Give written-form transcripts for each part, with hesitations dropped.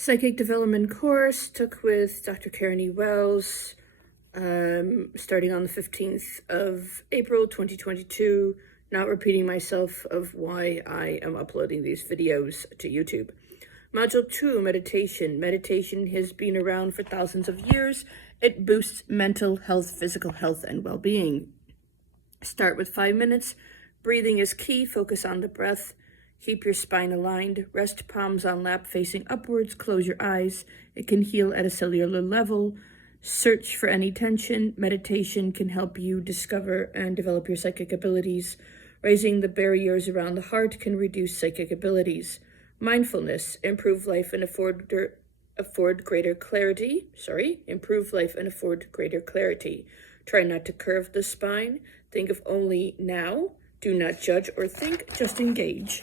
psychic development course took with Dr. Karen E. Wells, starting on the 15th of April 2022. Not repeating myself of why I am uploading these videos to YouTube. Module 2, meditation. Meditation has been around for thousands of years. It boosts mental health, physical health, and well-being. Start with 5 minutes. Breathing is key. Focus on the breath. Keep your spine aligned. Rest palms on lap facing upwards. Close your eyes. It can heal at a cellular level. Search for any tension. Meditation can help you discover and develop your psychic abilities. Raising the barriers around the heart can reduce psychic abilities. Mindfulness, improve life and afford greater clarity. Improve life and afford greater clarity. Try not to curve the spine. Think of only now. Do not judge or think, just engage.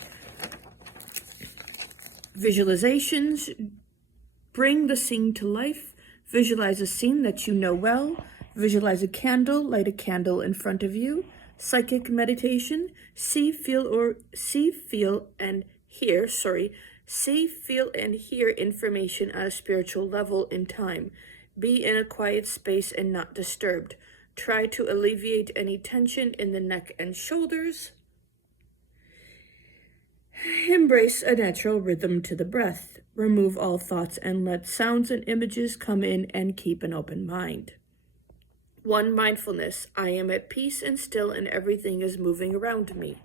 Visualizations, bring the scene to life. Visualize a scene that you know well. Visualize a candle, light a candle in front of you. Psychic meditation, see, feel, and hear information at a spiritual level in time. Be in a quiet space and not disturbed. Try to alleviate any tension in the neck and shoulders. Embrace a natural rhythm to the breath. Remove all thoughts and let sounds and images come in and keep an open mind. 1. Mindfulness. I am at peace and still and everything is moving around me.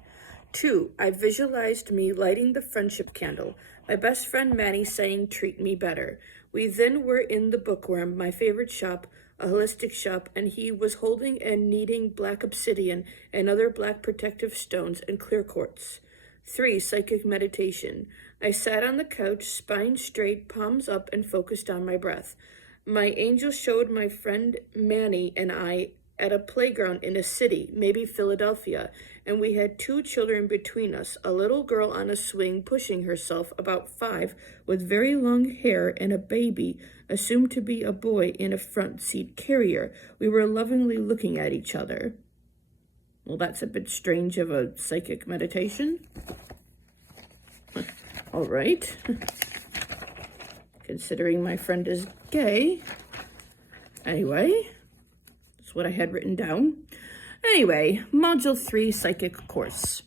2. I visualized me lighting the friendship candle. My best friend Manny saying, treat me better. We then were in the Bookworm, my favorite shop, a holistic shop, and he was holding and kneading black obsidian and other black protective stones and clear quartz. 3. Psychic meditation. I sat on the couch, spine straight, palms up, and focused on my breath. My angel showed my friend Manny and I at a playground in a city, maybe Philadelphia, and we had 2 children between us, a little girl on a swing pushing herself, about 5, with very long hair, and a baby, assumed to be a boy, in a front seat carrier. We were lovingly looking at each other. Well, that's a bit strange of a psychic meditation. All right. Considering my friend is gay. Anyway, that's what I had written down. Anyway, Module 3, Psychic Course.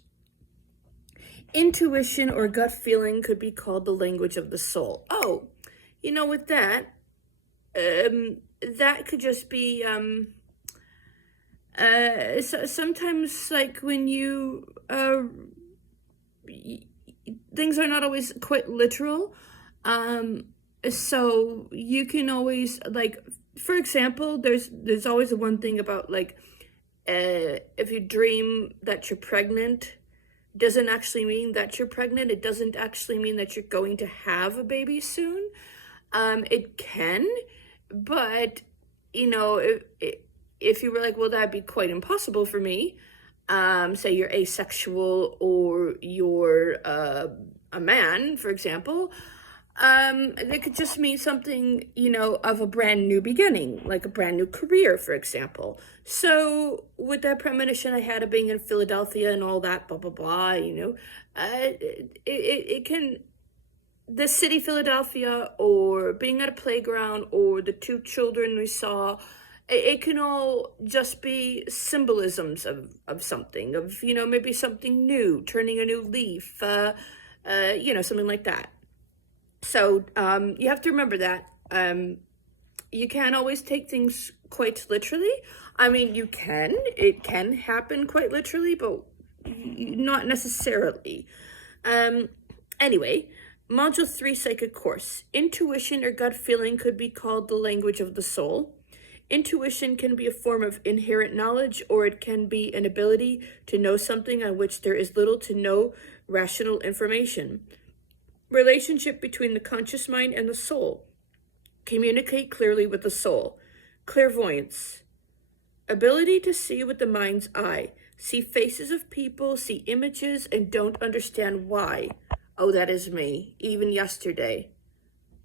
Intuition or gut feeling could be called the language of the soul. Oh, with that, that could just be, sometimes, like, when you, things are not always quite literal. So you can always, like, for example, there's always the one thing about, like, if you dream that you're pregnant, doesn't actually mean that you're pregnant. It doesn't actually mean that you're going to have a baby soon. It can, but, if you were like, well, that'd be quite impossible for me, say you're asexual or you're a man, for example, it could just mean something, of a brand new beginning, like a brand new career, for example. So with that premonition I had of being in Philadelphia and all that, blah, blah, blah, it can, the city Philadelphia, or being at a playground, or the 2 children we saw, it can all just be symbolisms of something, of, maybe something new, turning a new leaf, something like that. So you have to remember that. You can't always take things quite literally. I mean, it can happen quite literally, but not necessarily. Anyway, Module 3, Psychic Course. Intuition or gut feeling could be called the language of the soul. Intuition can be a form of inherent knowledge, or it can be an ability to know something on which there is little to no rational information. Relationship between the conscious mind and the soul. Communicate clearly with the soul. Clairvoyance. Ability to see with the mind's eye. See faces of people, see images, and don't understand why. Oh, that is me. Even yesterday.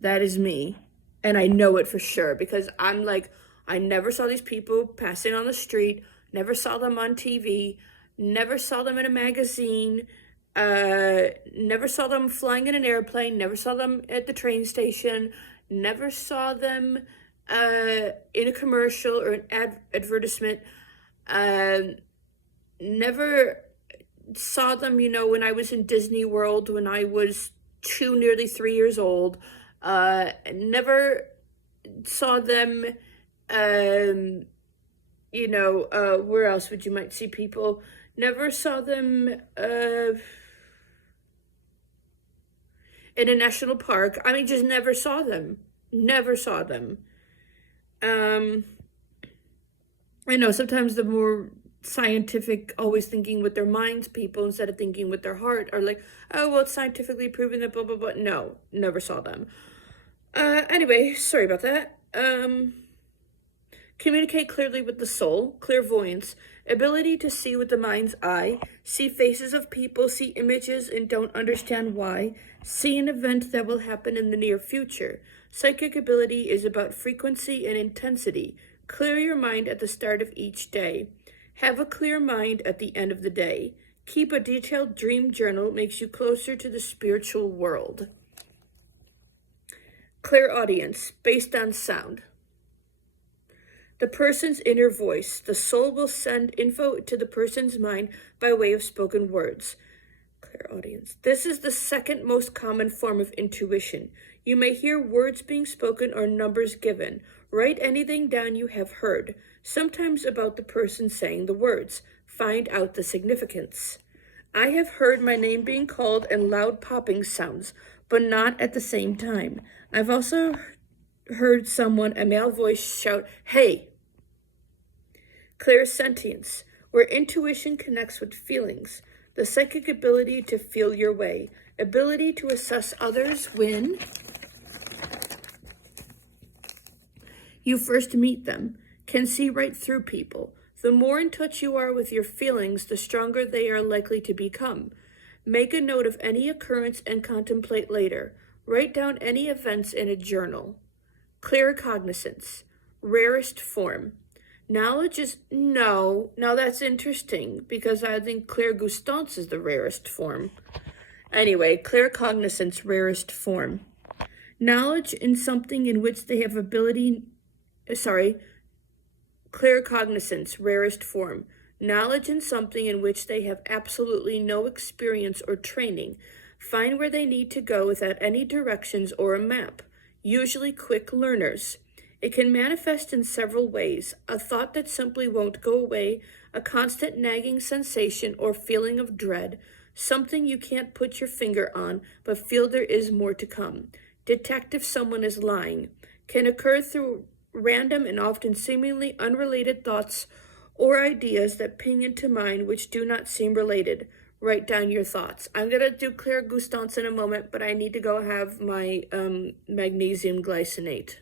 That is me. And I know it for sure, because I'm like, I never saw these people passing on the street, never saw them on TV, never saw them in a magazine, Never saw them flying in an airplane, never saw them at the train station, never saw them in a commercial or an advertisement. Never saw them, when I was in Disney World when I was 2, nearly 3 years old. Never saw them, where else would you might see people? Never saw them in a national park. I mean, just never saw them. Never saw them. I know sometimes the more scientific, always thinking with their minds people instead of thinking with their heart are like, oh, well, it's scientifically proven that blah, blah, blah. No, never saw them. Anyway, sorry about that. Communicate clearly with the soul, clairvoyance, ability to see with the mind's eye, see faces of people, see images and don't understand why, see an event that will happen in the near future. Psychic ability is about frequency and intensity. Clear your mind at the start of each day. Have a clear mind at the end of the day. Keep a detailed dream journal, makes you closer to the spiritual world. Clairaudience, based on sound. The person's inner voice. The soul will send info to the person's mind by way of spoken words. Clairaudience. This is the second most common form of intuition. You may hear words being spoken or numbers given. Write anything down you have heard, sometimes about the person saying the words. Find out the significance. I have heard my name being called and loud popping sounds, but not at the same time. I've also heard someone, a male voice, shout, "Hey!" Clairsentience, where intuition connects with feelings. The psychic ability to feel your way. Ability to assess others when you first meet them. Can see right through people. The more in touch you are with your feelings, the stronger they are likely to become. Make a note of any occurrence and contemplate later. Write down any events in a journal. Claircognizance, rarest form. Knowledge is, no, now that's interesting, because I think clairgustance is the rarest form. Anyway, claircognizance, rarest form. Knowledge in something in which they have claircognizance, rarest form. Knowledge in something in which they have absolutely no experience or training. Find where they need to go without any directions or a map. Usually quick learners. It can manifest in several ways: a thought that simply won't go away, a constant nagging sensation or feeling of dread, something you can't put your finger on but feel there is more to come. Detect if someone is lying. Can occur through random and often seemingly unrelated thoughts or ideas that ping into mind which do not seem related. Write down your thoughts. I'm going to do clairgustance in a moment, but I need to go have my magnesium glycinate.